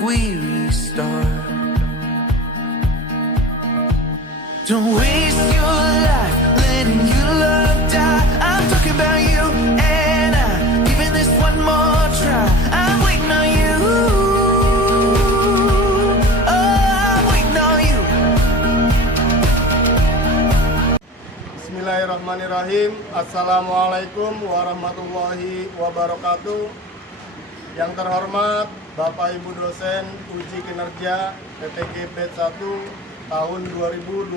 we restart. Don't waste your life letting your love die. I'm talking about you and I, giving this one more try. I'm waiting on you. Oh, I'm waiting on you. Bismillahirrahmanirrahim. Assalamualaikum warahmatullahi wabarakatuh. Yang terhormat Bapak Ibu dosen uji kinerja PPG Batch 1 tahun 2025.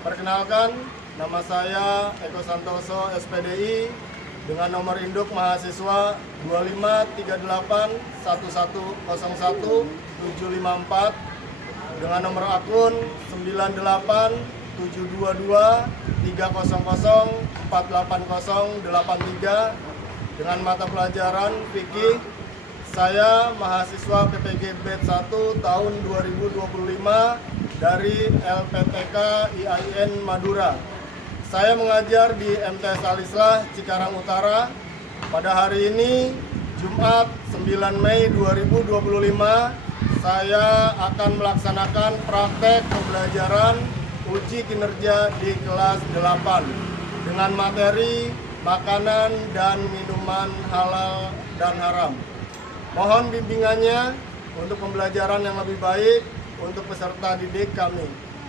Perkenalkan, nama saya Eko Santoso SPDI dengan nomor induk mahasiswa 25381101754 dengan nomor akun 9872300488083 dengan mata pelajaran fikih. Saya mahasiswa PPG Batch 1 tahun 2025 dari LPTK IAIN Madura. Saya mengajar di MTS Al-Islah Cikarang Utara. Pada hari ini Jumat 9 Mei 2025 saya akan melaksanakan praktek pembelajaran uji kinerja di kelas 8 dengan materi makanan dan minuman halal dan haram. Mohon bimbingannya untuk pembelajaran yang lebih baik untuk peserta didik kami.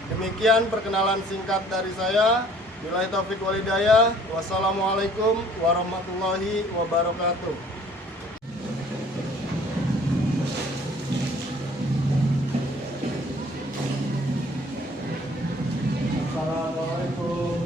Demikian perkenalan singkat dari saya. Billahi taufiq wal hidayah. Wassalamualaikum warahmatullahi wabarakatuh. Assalamualaikum.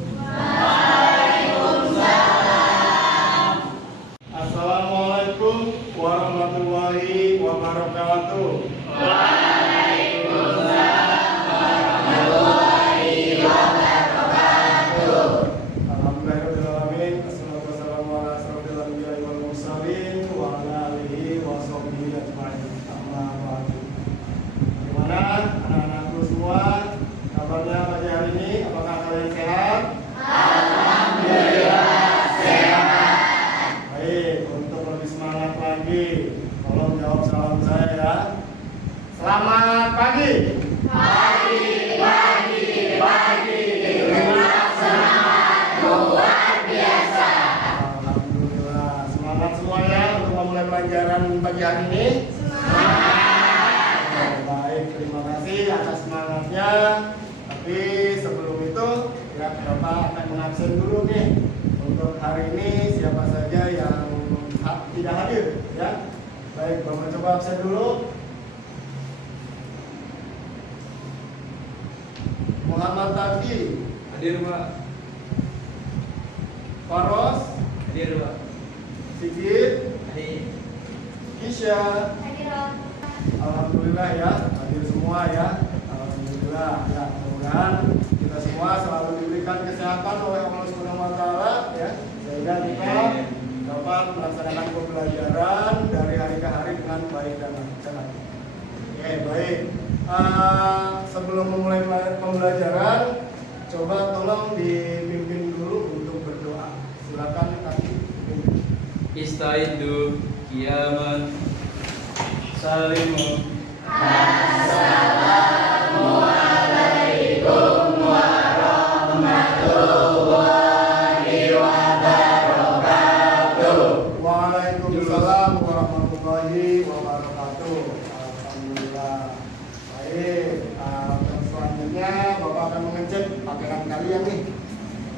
Assalamualaikum warahmatullahi wabarakatuh. Waalaikumsalam warahmatullahi wabarakatuh. Alhamdulillahirrahmanirrahim. Assalatu wassalamu ala asyrofil anbiya'i wal mursalin wa ala alihi wa sahbihi ajma'in. Amma ba'du. Gimana anak-anakku semua? Kabarnya pagi hari ini? Apakah kalian sehat? Alhamdulillah sehat. Baik, untuk lebih semangat lagi, tolong jawab salam saya ya. Selamat pagi. Pagi. Semangat luar biasa. Alhamdulillah, semangat semua ya untuk memulai pelajaran pagi hari ini. Semangat. Baik, terima kasih atas semangatnya. Tapi sebelum itu, ya Bapak akan mengabsen dulu nih. Untuk hari ini siapa saja yang tidak hadir ya. Baik, Bapak coba absen dulu. Muhammad Taqi, Hadir Pak. Faros, Hadir Pak. Sigit, Hadir. Kisha. Alhamdulillah ya, hadir semua ya. Alhamdulillah ya, mudah-mudahan kita semua selalu diberikan kesehatan oleh Allah Subhanahu wa taala ya, sehingga kita dapat melaksanakan pembelajaran dari hari ke hari dengan baik dan lancar. Oke, baik. Sebelum memulai pembelajaran, coba tolong dipimpin dulu untuk berdoa. Silakan Kaki pimpin. Istaidu kiaman salimu. Assalamualaikum warahmatullahi wabarakatuh. Waalaikumsalam warahmatullahi wabarakatuh. Alhamdulillah. Baik, untuk selanjutnya Bapak akan mengecek pakaian kalian nih.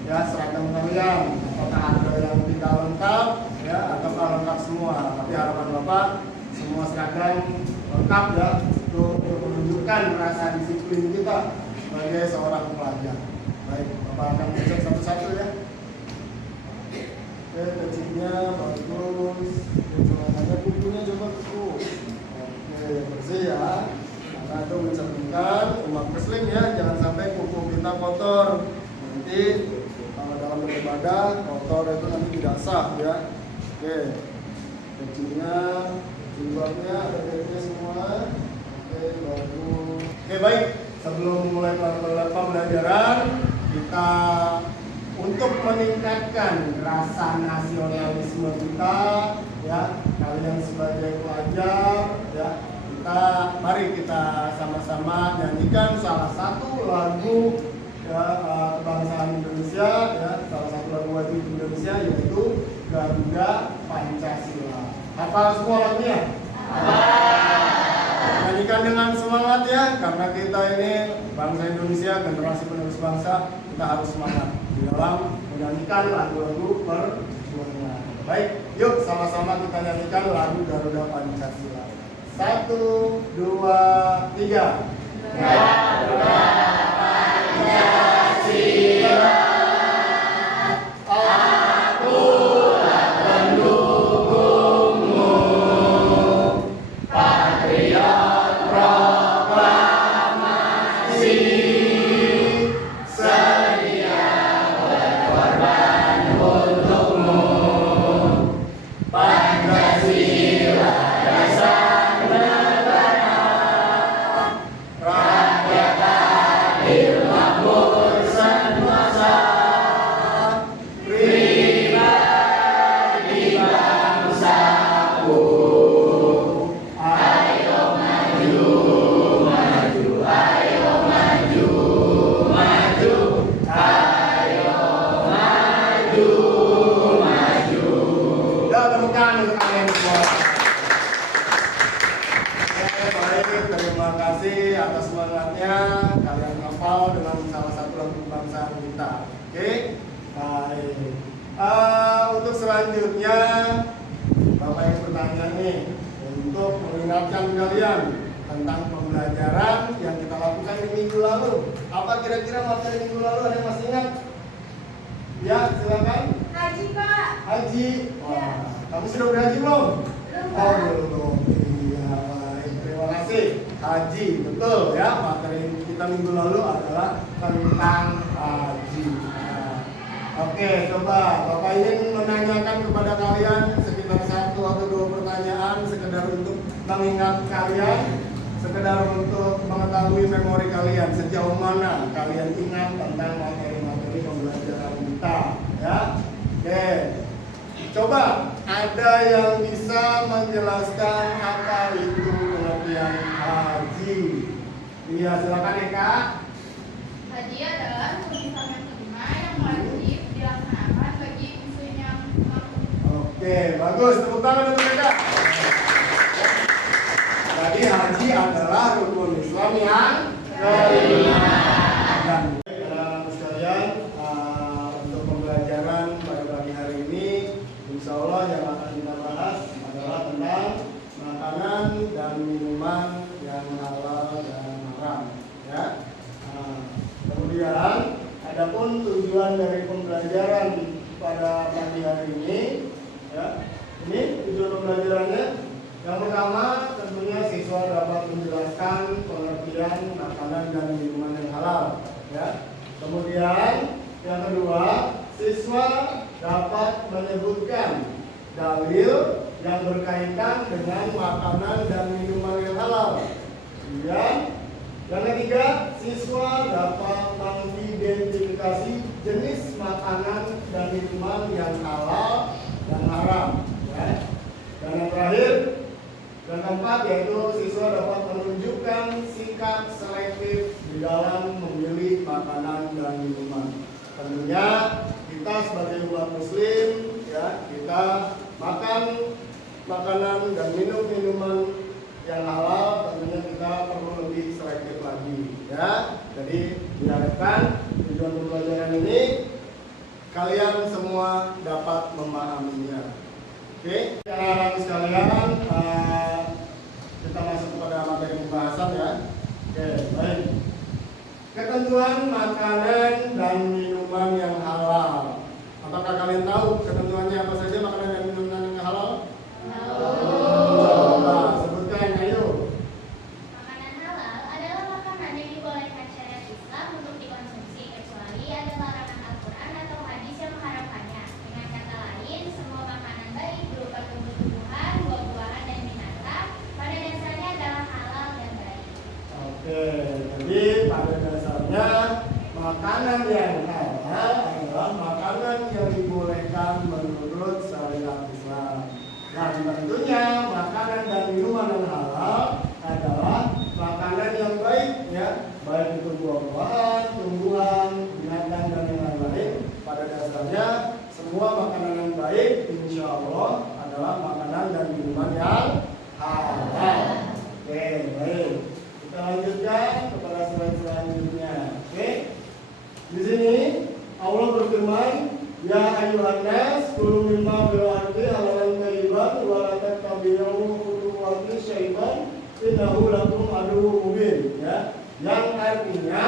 Ya, seragam kalian. Apakah ada yang tidak lengkap ya atau lengkap semua? Tapi harapan Bapak semua seragam lengkap ya, untuk menunjukkan rasa disiplin kita sebagai seorang pelajar. Baik, Bapak akan mengecek satu-satu ya. Oke, kecilnya bagus. Celananya kukunya coba tuh. Oke, bersih ya. Karena itu mencerminkan umat muslim ya, jangan sampai kuku kita kotor. Nanti kalau dalam beribadah kotor itu nanti tidak sah ya. Oke, kecilnya, jilbabnya ada baiknya semua. Oke, bagus. Oke, baik. Sebelum mulai pembelajaran, kita untuk meningkatkan rasa nasionalisme kita ya, kalian sebagai pelajar ya, Mari kita sama-sama nyanyikan salah satu lagu kebangsaan Indonesia, ya, salah satu lagu wajib Indonesia, yaitu Garuda Pancasila. Hafal semua lagunya? Nyanyikan dengan semangat ya, karena kita ini bangsa Indonesia, generasi penerus bangsa, kita harus semangat di dalam menyanyikan lagu-lagu perjuangan. Baik, yuk sama-sama kita nyanyikan lagu Garuda Pancasila. 1, 2, 3. Garuda Pancasila, akulah pendukungmu, patriot proklamasi, sedia berkorban untukmu. Pancasila dasar negara, rakyat adil makmur sentosa, pribadi bangsaku. Ayo maju, maju, ayo maju, maju, ayo maju, maju. Ya, temukan untuk kalian semua. Oke, baik, terima kasih atas semangatnya. Kalian hafal dengan salah satu lagu kebangsaan kita. Oke, baik. Untuk selanjutnya, Bapak yang bertanya nih, untuk mengingatkan kalian tentang pembelajaran yang kita lakukan di minggu lalu. Apa kira-kira materi minggu lalu, ada yang masih ingat? Ya, silakan. Haji, Pak. Haji. Wah, kamu sudah berhaji belum? Oh, belum. Iya, baik. Terima kasih. Haji, betul ya. Materi kita minggu lalu adalah tentang haji. Nah, oke, coba Bapak ingin menanyakan kepada kalian sekitar 1 atau 2 pertanyaan sekedar untuk mengingat kalian, sekedar untuk mengetahui memori kalian sejauh mana kalian ingat tentang materi-materi pembelajaran kita, ya. Oke, coba ada yang bisa menjelaskan apa itu pengertian haji? Iya, silakan Eka. Haji adalah kebiasaan kelima yang wajib dilaksanakan bagi muslim yang mampu. Oke, bagus. Tepuk tangan untuk Eka. Jadi haji adalah rukun Islam yang kelima. Dan anak-anak sekalian, untuk pembelajaran pada pagi hari ini, insya Allah yang akan kita bahas adalah tentang makanan dan minuman yang halal dan haram. Ya. Kemudian, adapun tujuan dari pembelajaran pada pagi hari ini, ya, ini tujuan pembelajarannya. Yang pertama, tentunya siswa dapat menjelaskan pengertian makanan dan minuman yang halal. Ya. Kemudian, yang kedua, siswa dapat menyebutkan dalil yang berkaitan dengan makanan dan minuman yang halal. Kemudian, yang ketiga, siswa dapat mengidentifikasi jenis makanan dan minuman yang halal dan haram. Ya. Dan yang terakhir, yang keempat, yaitu siswa dapat menunjukkan sikap selektif di dalam memilih makanan dan minuman. Tentunya kita sebagai umat muslim, ya, kita makan makanan dan minum minuman yang halal, tentunya kita perlu lebih selektif lagi, ya. Jadi diharapkan tujuan pembelajaran ini kalian semua dapat memahaminya. Oke, anak-anak sekalian, kita masuk kepada materi pembahasan ya. Oke, baik. Ketentuan makanan dan minuman yang halal. Apakah kalian tahu ketentuannya apa saja makanan dan minuman yang halal? Coba sebutkan, ayo. Makanan halal adalah makanan yang dibolehkan syariat Islam untuk dikonsumsi kecuali ada larangan Al-Quran atau hadis yang mengharamkannya. Dengan kata lain, semua makanan baik berupa tumbuh-tumbuhan, buah-buahan, dan binatang pada dasarnya adalah halal dan baik. Oke, jadi pada dasarnya makanan yang halal adalah makanan yang dibolehkan menurut syariat Islam. Nah, tentunya makanan dan minuman yang halal adalah makanan yang baik, ya, baik itu buah-buahan, tumbuhan, binatang dan yang lain-lain. Pada dasarnya semua makanan yang baik insya Allah adalah makanan dan minuman yang halal. Oke, baik. Kita lanjutkan kepada slide selanjutnya. Oke. Di sini Allah berfirman, ya ayyuhan nas kulu mimma fil ardi halalan thayyiban wa la tattabi'u khutuwati syaitan innahu lakum aduwwun mubin, ya. Yang artinya,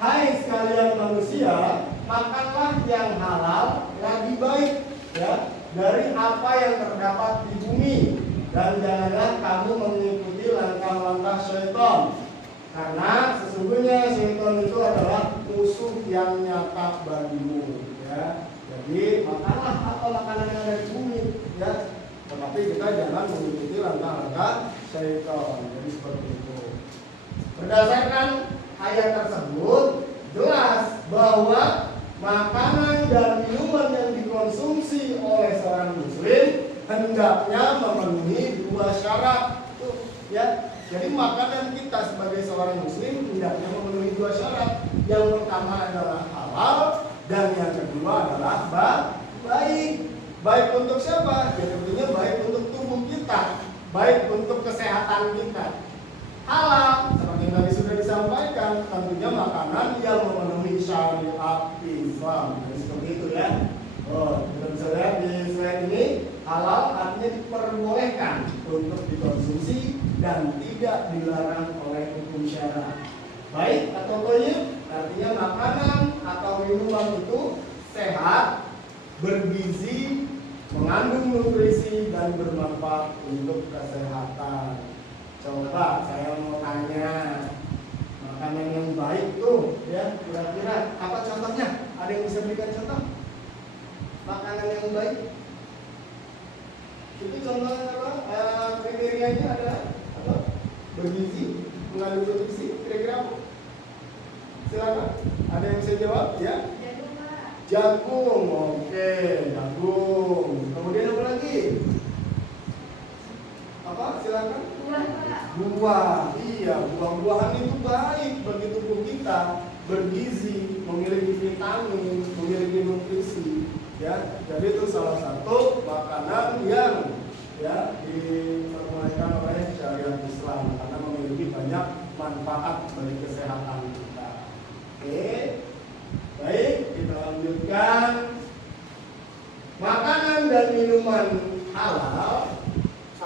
hai sekalian manusia, makanlah yang halal lagi baik, ya, dari apa yang terdapat di bumi, dan janganlah kamu mengikuti langkah-langkah syaitan, karena sesungguhnya syaitan itu adalah musuh yang nyata bagimu, ya. Jadi makanlah apa makanan yang ada di bumi, ya, tetapi kita jangan mengikuti langkah-langkah syaitan. Jadi seperti itu. Berdasarkan ayat tersebut jelas bahwa makanan dan minuman yang dikonsumsi oleh seorang muslim hendaknya memenuhi dua syarat, tuh, ya. Jadi makanan kita sebagai seorang muslim hendaknya memenuhi dua syarat. Yang pertama adalah halal dan yang kedua adalah baik. Baik untuk siapa? Ya tentunya baik untuk tubuh kita, baik untuk kesehatan kita. Halal seperti yang tadi sudah disampaikan, tentunya makanan yang memenuhi syariat Islam. Jadi seperti itu, ya. Oh, kita bisa lihat di slide ini, halal artinya diperbolehkan untuk dikonsumsi dan tidak dilarang oleh hukum syariat. Baik atau thayyib artinya makanan atau minuman itu sehat, bergizi, mengandung nutrisi dan bermanfaat untuk kesehatan. Coba saya mau tanya, makanan yang baik tuh, ya, kira-kira apa contohnya? Ada yang bisa berikan contoh? Makanan yang baik itu contohnya apa? Kriterianya adalah apa? Bergizi, mengandung nutrisi, kira-kira apa? Silakan, ada yang bisa jawab, ya? Jagung, Pak. Jagung, oke, jagung. Kemudian apa lagi? Apa? Silakan. Buah, Pak. Buah, iya, buah-buahan itu baik bagi tubuh kita, bergizi, memiliki vitamin, memiliki nutrisi, ya. Jadi itu salah satu makanan yang, ya, diperbolehkan oleh syariat Islam karena memiliki banyak manfaat bagi kesehatan kita. Oke, baik, kita lanjutkan. Makanan dan minuman halal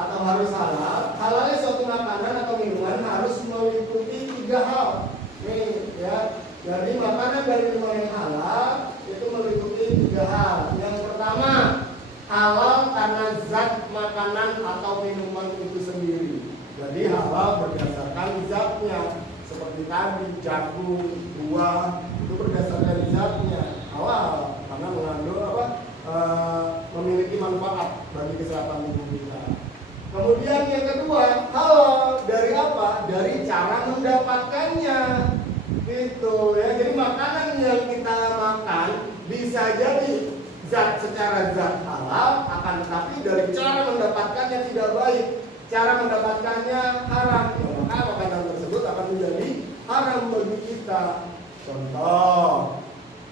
atau harus halal. Halalnya suatu makanan atau minuman harus meliputi 3 hal. Nih, ya. Jadi makanan dan minuman yang halal itu meliputi 3 hal. Yang pertama, halal karena zat makanan atau minuman itu sendiri. Jadi halal berdasarkan zatnya. Seperti tadi jagung, buah itu berdasarkan zatnya halal karena mengandung apa? Memiliki manfaat bagi kesehatan tubuh kita. Kemudian yang kedua, halal dari apa? Dari cara mendapatkannya, gitu, ya. Jadi makanan yang kita makan bisa jadi secara zat halal, akan tetapi dari cara mendapatkannya tidak baik, cara mendapatkannya haram, maka makanan tersebut akan menjadi haram bagi kita. Contoh,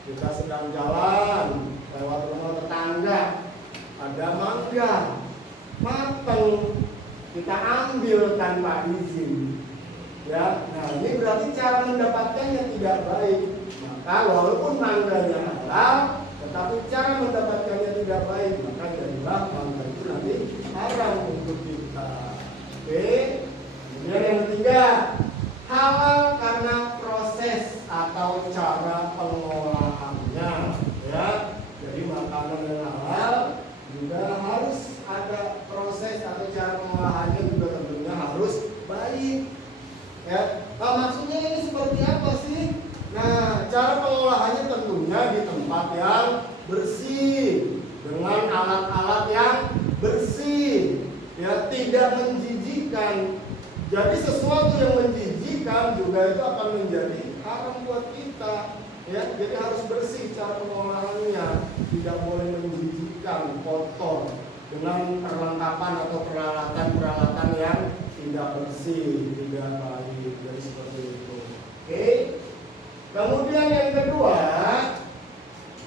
kita sedang jalan lewat rumah tetangga, ada mangga matang, kita ambil tanpa izin, ya. Nah, ini berarti cara mendapatkannya tidak baik. Maka walaupun mangganya halal, tetapi cara mendapatkannya tidak baik, maka jadilah mangga itu nanti haram untuk kita. Oke. Kemudian yang ketiga, halal karena proses atau cara pengolahannya, ya. Jadi makanan yang halal juga harus ada proses atau cara pengolahannya juga tentunya harus baik, ya. Nah, maksudnya ini seperti apa sih? Nah, cara pengolahannya tentunya di tempat yang bersih dengan alat-alat yang bersih, ya, tidak menjijikan. Jadi sesuatu yang menjijikan juga itu akan menjadi haram buat kita, ya. Jadi harus bersih cara pengolahannya, tidak boleh menjijikan, kotor dengan perlengkapan atau peralatan-peralatan yang tidak bersih, tidak baik. Jadi seperti itu. Oke. Kemudian yang kedua,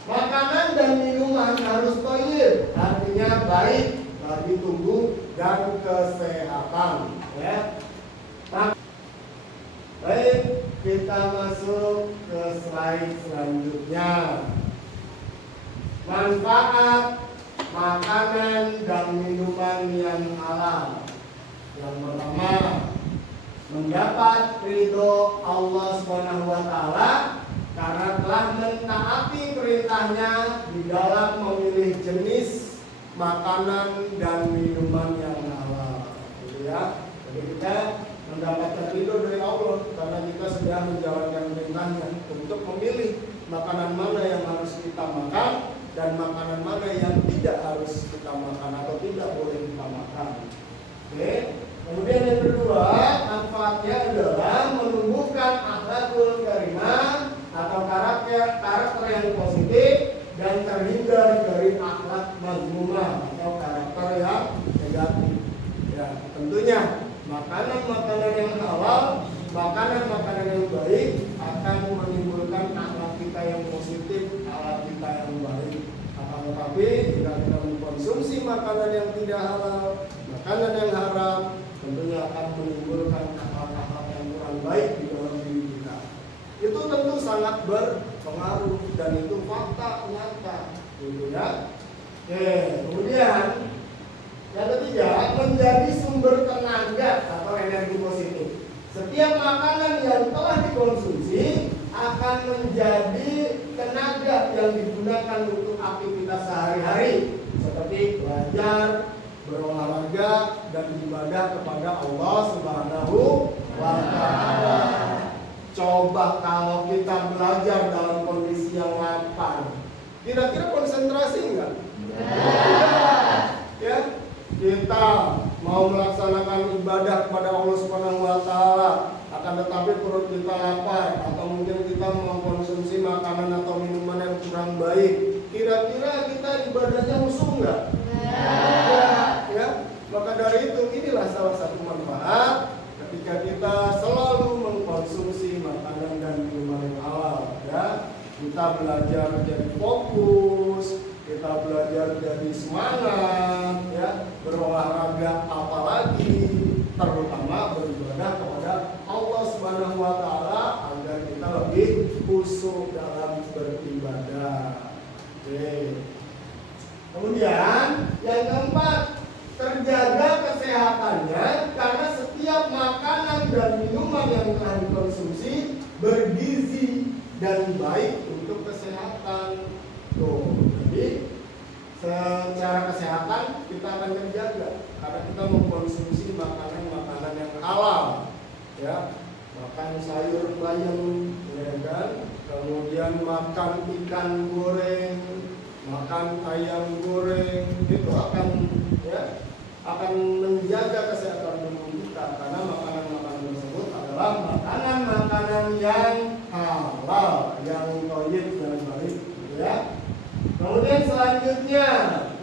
makanan dan minuman harus thayyib, artinya baik bagi tubuh dan kesehatan. Ya. Baik, kita masuk ke slide selanjutnya. Manfaat makanan dan minuman yang halal. Yang pertama, mendapat ridho Allah Subhanahu wa taala karena telah mentaati perintahnya di dalam memilih jenis makanan dan minuman yang halal. Gitu ya. Jadi kita mendapatkan ridho dari Allah karena kita sudah menjalankan perintahnya untuk memilih makanan mana yang harus kita makan dan makanan mana yang tidak harus kita makan atau tidak boleh kita makan. Oke. Kemudian yang kedua, manfaatnya adalah menumbuhkan akhlakul karimah atau karakter yang positif dan terhindar dari akhlak mazmumah atau karakter yang negatif. Ya, tentunya makanan-makanan yang halal, makanan-makanan yang baik akan menimbulkan akhlak kita yang positif, akhlak kita yang baik. Akan tetapi jika kita mengkonsumsi makanan yang tidak halal, makanan yang haram, tentunya akan menimbulkan akhlak-akhlak yang kurang baik di dalam diri kita. Itu tentu sangat berpengaruh dan itu fakta nyata, gitu ya. Oke, kemudian yang ketiga, menjadi sumber tenaga atau energi positif. Setiap makanan yang telah dikonsumsi akan menjadi tenaga yang digunakan untuk aktivitas sehari-hari seperti belajar, berolahraga, dan ibadah kepada Allah Subhanahu wa taala. Coba kalau kita belajar dalam kondisi yang lapar, kira-kira konsentrasi enggak? Ya. Kita mau melaksanakan ibadah kepada Allah Subhanahu wa taala, akan tetapi perut kita lapar atau mungkin kita mengkonsumsi makanan atau minuman yang kurang baik, kira-kira kita ibadahnya khusyuk enggak? Ya. Maka dari itu inilah salah satu manfaat ketika kita selalu mengkonsumsi makanan dan minuman yang halal, ya. Kita belajar jadi fokus, kita belajar jadi semangat, ya, berolahraga apalagi, terutama beribadah kepada Allah Subhanahu wa taala agar kita lebih khusyuk dalam beribadah. Oke. Kemudian yang keempat, terjaga kesehatannya karena setiap makanan dan minuman yang telah dikonsumsi bergizi dan baik untuk kesehatan. Tuh, jadi secara kesehatan kita akan terjaga karena kita mengkonsumsi makanan-makanan yang halal, ya, makan sayur bayam, ya kan, kemudian makan ikan goreng, makan ayam goreng, itu akan, ya, akan menjaga kesehatan tubuh kita karena makanan-makanan tersebut adalah makanan-makanan yang halal, yang thayyib dan baik, ya. Kemudian selanjutnya,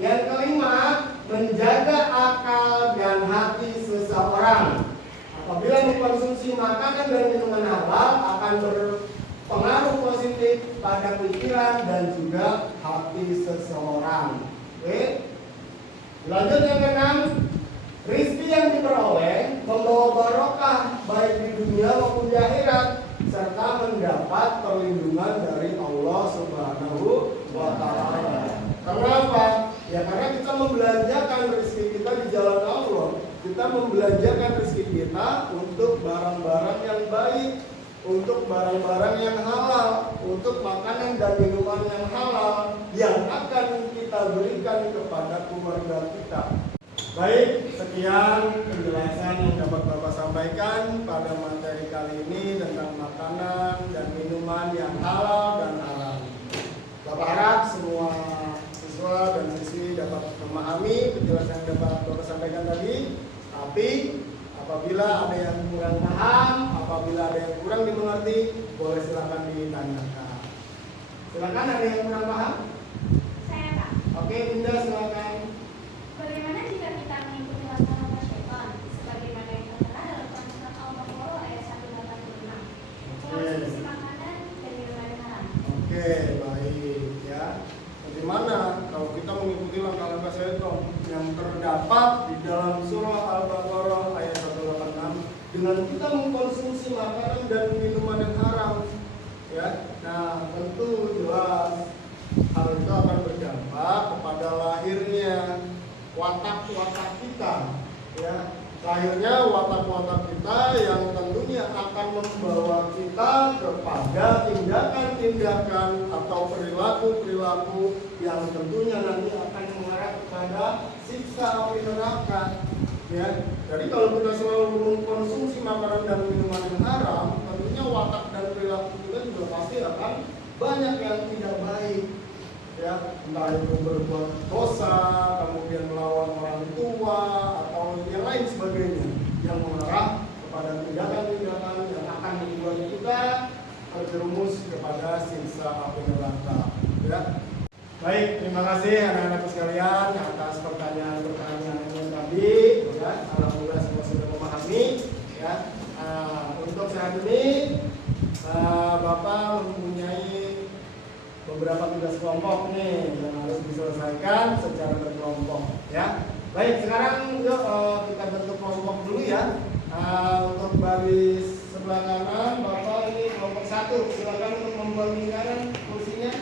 yang kelima, menjaga akal dan hati seseorang. Apabila mengkonsumsi makanan dan minuman halal akan berpengaruh positif pada pikiran dan juga hati seseorang. Oke. Lanjut yang keenam, rizki yang diperoleh membawa barokah baik di dunia maupun di akhirat serta mendapat perlindungan dari Allah Subhanahu wa taala. Kenapa? Ya karena kita membelanjakan rezeki kita di jalan Allah. Kita membelanjakan rezeki kita untuk barang-barang yang baik, untuk barang-barang yang halal, untuk makanan dan minuman yang halal yang akan kita berikan kepada keluarga kita. Baik, sekian penjelasan yang dapat Bapak sampaikan pada materi kali ini tentang makanan dan minuman yang halal dan haram. Bapak harap semua siswa dan siswi dapat memahami penjelasan yang dapat Bapak sampaikan tadi. Tapi apabila ada yang kurang paham, apabila ada yang kurang dimengerti, boleh silakan ditanyakan. Silakan, ada yang kurang paham? Saya, Pak. Oke, Dinda silakan. Bagaimana jika kita mengikuti laksana syaitan sebagaimana yang telah Oke, baik ya. Bagaimana kalau kita mengikuti langkah-langkah syaitan yang terdapat di dalam surah Al-Baqarah ayat 186 dengan kita mengkonsumsi makanan dan minuman yang haram ya. Nah, tentu jelas hal itu akan berdampak kepada lahirnya watak-watak kita ya. Lahirnya watak-watak kita yang tentunya akan membawa kita kepada tindakan-tindakan atau perilaku-perilaku yang tentunya nanti akan mengarah kepada siksa api neraka ya. Jadi kalau kita selalu mengkonsumsi makanan dan minuman yang haram, tentunya watak dan perilaku kita juga pasti akan banyak yang tidak baik ya, entah itu berbuat dosa, kemudian melawan orang tua atau yang lain sebagainya yang mengarah kepada tindakan-tindakan yang akan membuat kita terjerumus kepada siksa api neraka ya. Baik, terima kasih anak-anakku sekalian atas pertanyaan-pertanyaannya tadi ya. Alhamdulillah semua sudah memahami ya. Untuk saat ini Bapak mempunyai beberapa tugas kelompok nih yang harus diselesaikan secara berkelompok ya. Baik, sekarang yuk kita bentuk kelompok dulu ya. Untuk baris sebelah kanan Bapak ini kelompok 1, silakan untuk membuat lingkaran kursinya.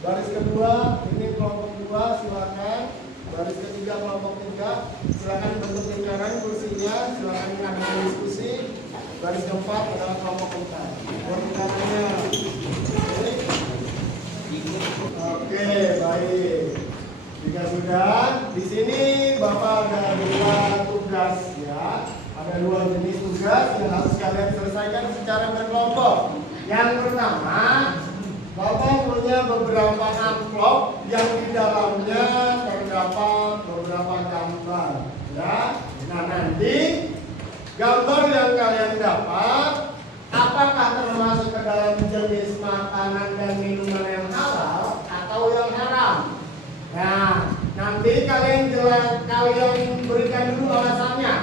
Baris kedua ini kelompok 2, silakan. Baris ketiga kelompok 3, silakan bentuk lingkaran kursinya, silakan mengadakan diskusi. Baris keempat adalah kelompok 4. Buat lingkarannya. Oke, baik. Jika sudah, di sini Bapak ada 2 tugas ya. Ada 2 jenis tugas yang harus kalian selesaikan secara berkelompok. Yang pertama, Bapak punya beberapa amplop yang di dalamnya terdapat beberapa gambar ya. Nah, nanti gambar yang kalian dapat apakah termasuk ke dalam jenis makanan dan minuman yang halal atau yang haram? Nah, nanti kalian berikan dulu alasannya.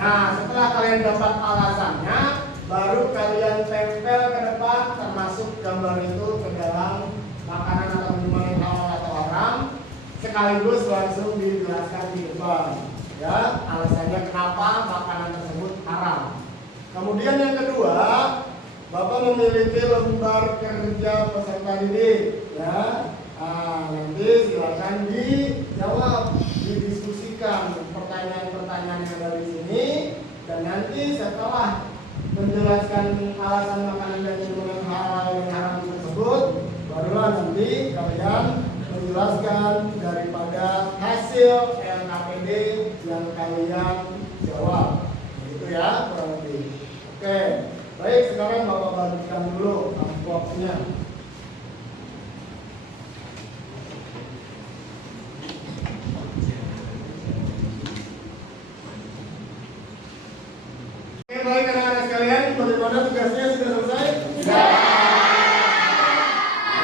Nah, setelah kalian dapat alasannya, baru kalian tempel ke depan termasuk gambar itu ke dalam makanan atau minuman yang halal atau haram, sekaligus langsung dijelaskan di depan. Ya, alasannya kenapa makanan tersebut haram. Kemudian yang kedua, Bapak memiliki lembar kerja peserta didik ya. Nanti silakan dijawab, didiskusikan pertanyaan-pertanyaan yang dari sini, dan nanti setelah menjelaskan alasan makanan dan minuman halal yang haram tersebut, barulah nanti kalian menjelaskan daripada hasil LKPD yang kalian jawab. Begitu ya, kurang lebih. Oke, baik, sekarang Bapak bagikan dulu amplopnya. Oke, baik anak-anak sekalian, bagaimana tugasnya sudah selesai? Sudah.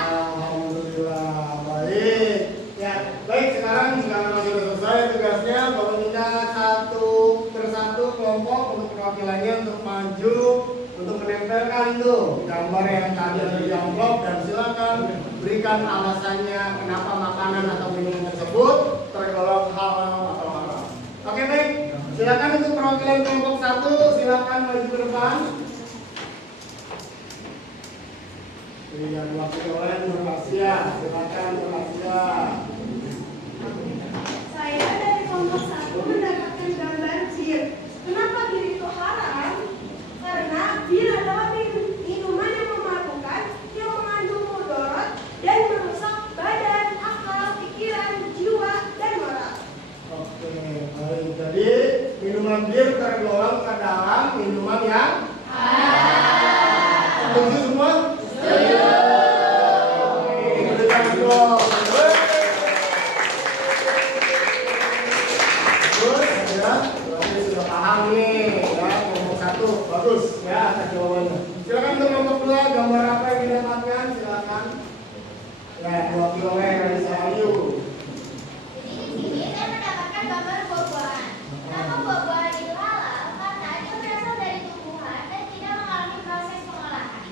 Alhamdulillah, baik. Ya, baik, sekarang sudah selesai tugasnya, Bapak minta satu persatu kelompok untuk perwakilannya untuk maju untuk menempelkan tuh gambar yang tadi ada di amplop, dan silakan berikan alasannya kenapa makanan atau minuman tersebut tergolong halal atau haram. Oke, baik. Silakan untuk perwakilan kelompok 1, silakan maju ke depan. Yang diwakili oleh Nur Asia, silakan Nur Asia. Saya dari kelompok 1 mendapatkan gambar bir. Kenapa bir itu haram? Karena bir adalah minuman yang memabukkan, yang mengandung mudarat dan merusak badan, akal, pikiran, jiwa, dan moral. Oke, baik. Jadi minuman bir tergolong ke dalam minuman yang haram. Setuju semua? Setuju. Berikan dong. Bagus ya. Berarti sudah paham nih ya, kelompok 1. Bagus ya atas jawabannya. Silakan untuk kelompok 2, gambar apa yang didapatkan? Silakan. Ya, diwakili oleh Raisa Ayu. Jadi di sini saya mendapatkan gambar buah-buahan. Kenapa buah-buahan itu halal? Karena itu berasal dari tumbuhan dan tidak mengalami proses pengolahan.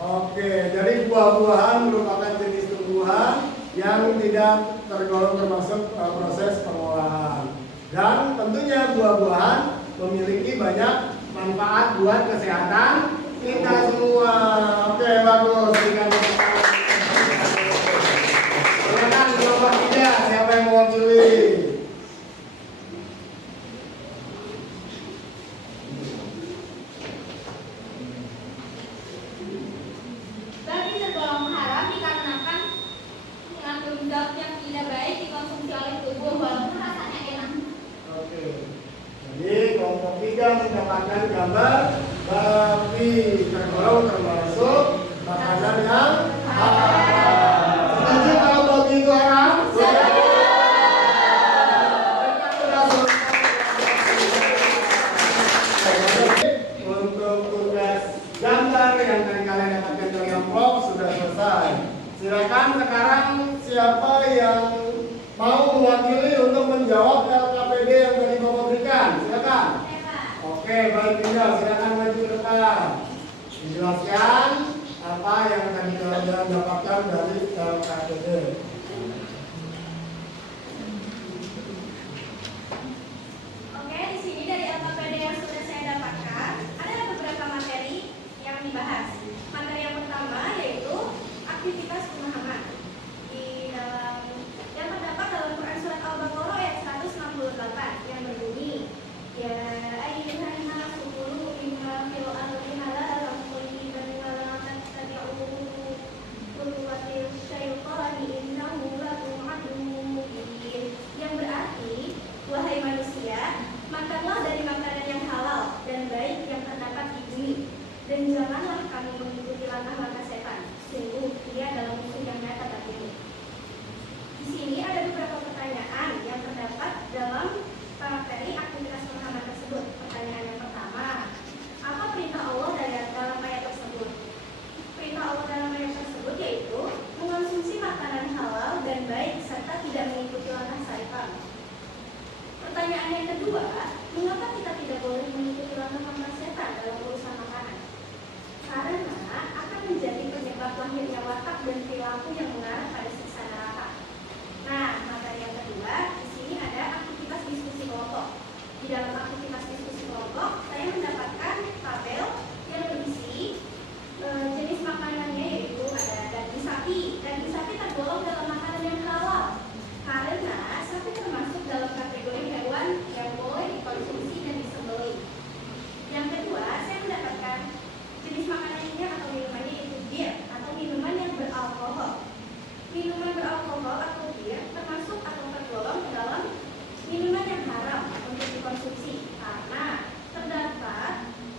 Oke, jadi buah-buahan buah-buahan merupakan jenis tumbuhan yang tidak tergolong termasuk proses pengolahan. Dan tentunya buah-buahan memiliki banyak manfaat buat kesehatan kita semua. Oke, bagus. Silakan kelompok 3, siapa yang mewakili? Babi tergolong haram dikarenakan mengandung zat yang tidak baik dikonsumsi oleh tubuh walaupun rasanya enak. Oke. Jadi kelompok 3 mendapatkan gambar babi tergolong termasuk makanan yang haram. Setuju kalau babi itu haram? Untuk tugas gambar yang tadi kalian dapatkan dari amplop sudah selesai. Silakan sekarang siapa yang mau mewakili untuk menjawab LKPD yang tadi Bapak berikan? Silakan. Oke, baik tinggal silakan maju ke depan. Dijelaskan apa yang tadi kalian dapatkan dari LKPD. Oke, di sini dari LKPD yang sudah saya dapatkan ada beberapa materi yang dibahas. Materi yang pertama yaitu aktivitas pemahaman di dalam yang terdapat dalam Quran surat Al-Baqarah ayat 168 yang berbunyi ya ayyuhan nasu kulu mimma fil ardi halalan thayyiban wa la tattabi'u khutuwatil syaitani innahu lakum aduwwun mubin, yang berarti wahai manusia, makanlah dari makanan yang halal dan baik yang terdapat di bumi, dan janganlah kamu mengikuti langkah-langkah setan. Sungguh dia adalah musuh yang nyata bagimu. Di sini ada beberapa pertanyaan yang terdapat dalam materi aktivitas pemahaman tersebut. Pertanyaan yang pertama, apa perintah Allah dalam ayat tersebut? Perintah Allah dalam ayat tersebut yaitu mengonsumsi makanan halal dan baik serta tidak mengikuti langkah syaitan. Pertanyaan yang kedua, mengapa kita tidak boleh mengikuti langkah-langkah setan dalam urusan makanan? Karena akan menjadi penyebab lahirnya watak dan perilaku yang mengarah pada siksa neraka. Nah, materi yang kedua, di sini ada aktivitas diskusi kelompok. Di dalam aktivitas diskusi kelompok, saya mendapatkan tabel yang berisi jenis makanannya, yaitu ada daging sapi. Daging sapi tergolong dalam makanan yang halal karena sapi termasuk dalam kategori hewan yang boleh dikonsumsi dan disembelih. Yang kedua, saya mendapatkan jenis makanannya atau minumannya yaitu bir atau minuman yang beralkohol. Minuman beralkohol atau bir termasuk atau tergolong ke dalam minuman yang haram untuk dikonsumsi karena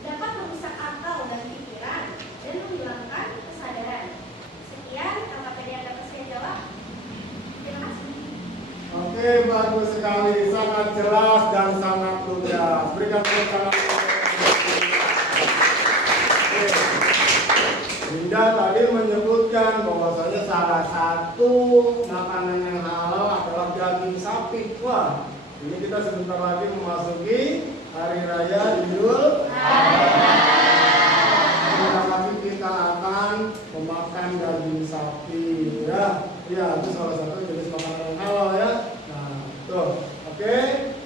dapat merusak akal dan pikiran dan menghilangkan kesadaran. Sekian LKPD yang dapat saya jawab. Terima kasih. Oke, bagus sekali, sangat jelas dan sangat lugas. Berikan tepuk tangan. Dinda tadi menyebutkan bahwasanya salah satu makanan yang halal adalah daging sapi. Wah, ini kita sebentar lagi memasuki Hari Raya Idul Adha. Sebentar lagi kita akan memakan daging sapi, ya. Ya, itu salah satu jenis makanan yang halal ya. Nah, tuh. Oke,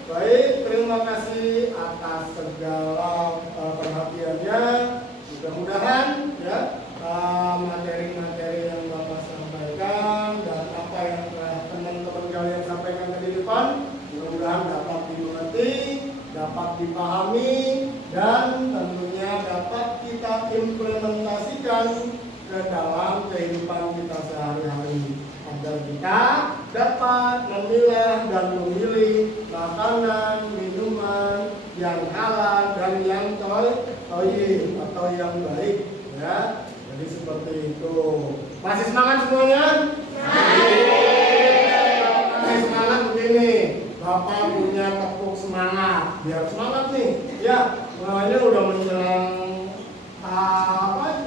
baik. Terima kasih atas segala perhatiannya. Mudah-mudahan ya materi-materi yang Bapak sampaikan dan apa yang teman-teman kalian sampaikan tadi di depan mudah-mudahan dapat dimengerti, dapat dipahami, dan tentunya dapat kita implementasikan ke dalam kehidupan kita sehari-hari agar kita dapat memilah dan memilih makanan, minuman yang halal dan yang thayyib atau yang baik ya. Jadi seperti itu. Masih semangat semuanya? Masih semangat begini. Bapak punya tepuk semangat. Biar semangat nih. Ya, mulanya udah menjelang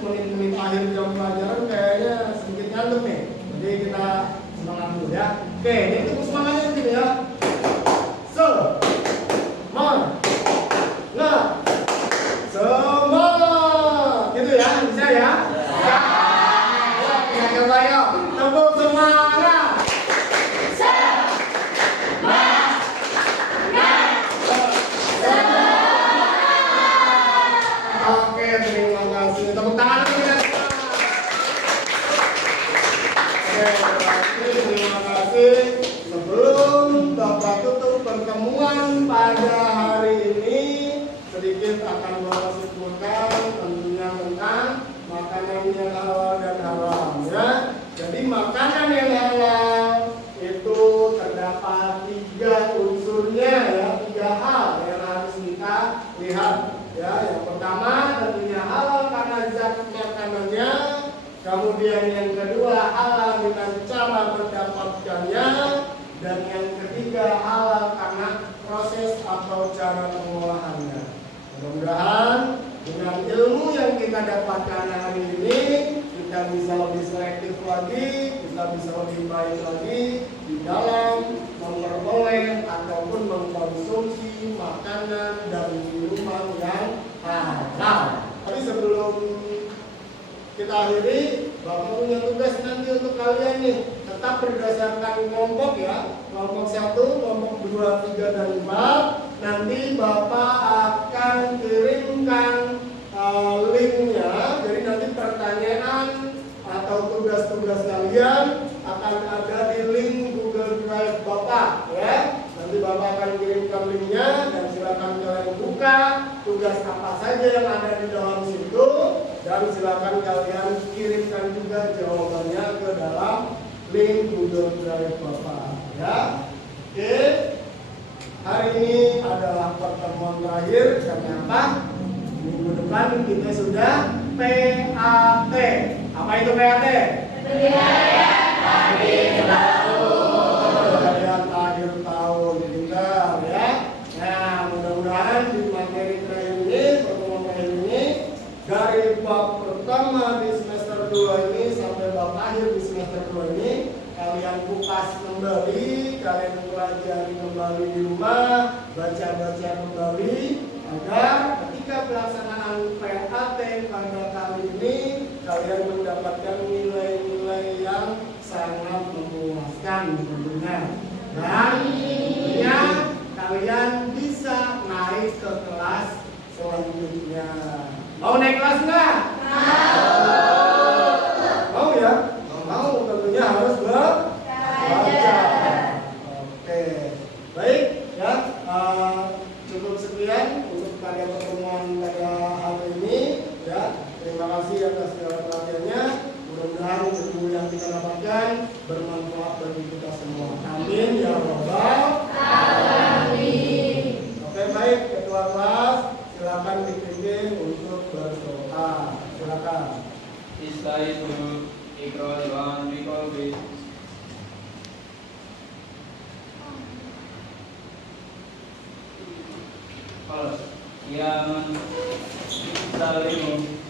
menit-menit akhir jam pelajaran kayaknya sedikit ngantuk nih. Jadi kita semangat dulu ya. Oke, ini tepuk semangatnya begini ya. Semangat. Gitu ya, bisa ya? Ya. ayo. Tepuk semangat. Oke, terima kasih. Tepuk tangan dulu ya. Oke, terima kasih. Sebelum Bapak tutup pertemuan pada hari ini, sedikit akan Bapak sebutkan tentunya tentang makanan yang halal dan haram ya. Jadi makanan yang halal itu terdapat 3 unsurnya ya, 3 hal yang harus kita lihat ya. Yang pertama tentunya halal karena zat makanannya, kemudian yang kedua halal dengan cara mendapatkannya, dan yang ketiga halal karena proses atau cara pengolahannya. Mudah-mudahan dengan ilmu yang kita dapatkan hari ini, kita bisa lebih selektif lagi, kita bisa lebih baik lagi di dalam memperoleh ataupun mengkonsumsi makanan dan minuman yang halal. Tapi sebelum kita akhiri, Bapak punya tugas nanti untuk kalian nih, tetap berdasarkan kelompok ya, kelompok 1, kelompok 2, 3, dan 4. Nanti Bapak akan kirimkan linknya, jadi nanti pertanyaan atau tugas-tugas kalian akan ada di link Google Drive Bapak ya. Nanti Bapak akan kirimkan linknya dan silakan kalian buka tugas apa saja yang ada di dalam situ, dan silakan kalian kirimkan juga jawabannya ke dalam link Google Drive Bapak ya. Oke, hari ini adalah pertemuan terakhir. Ternyata minggu depan kita sudah PAT. Apa itu PAT? Penilaian akhir tahun, pintar ya. Nah, mudah-mudahan di materi terakhir ini, pertemuan terakhir ini, dari bab pertama di semester 2 ini sampai bab akhir di semester 2 ini, kalian kupas kembali, kalian pelajari kembali di rumah, baca-baca kembali, agar ketika pelaksanaan PAT pada kali ini kalian mendapatkan nilai-nilai yang sangat memuaskan tentunya, dan tentunya kalian bisa naik ke kelas selanjutnya. Mau naik kelas nggak? Mau ya? Mau, tentunya harus belajar. Oke, baik ya. Cukup sekian untuk pada pertemuan pada hari ini ya. Terima kasih atas segala perhatiannya. Mudah-mudahan ilmu yang kita dapatkan bermanfaat bagi kita semua. Amin ya rabbal alamin. Oke, baik, ketua kelas silakan dipimpin untuk berdoa. Silakan. Istaizu ikraran biqalbi. Kalau kiaman salimu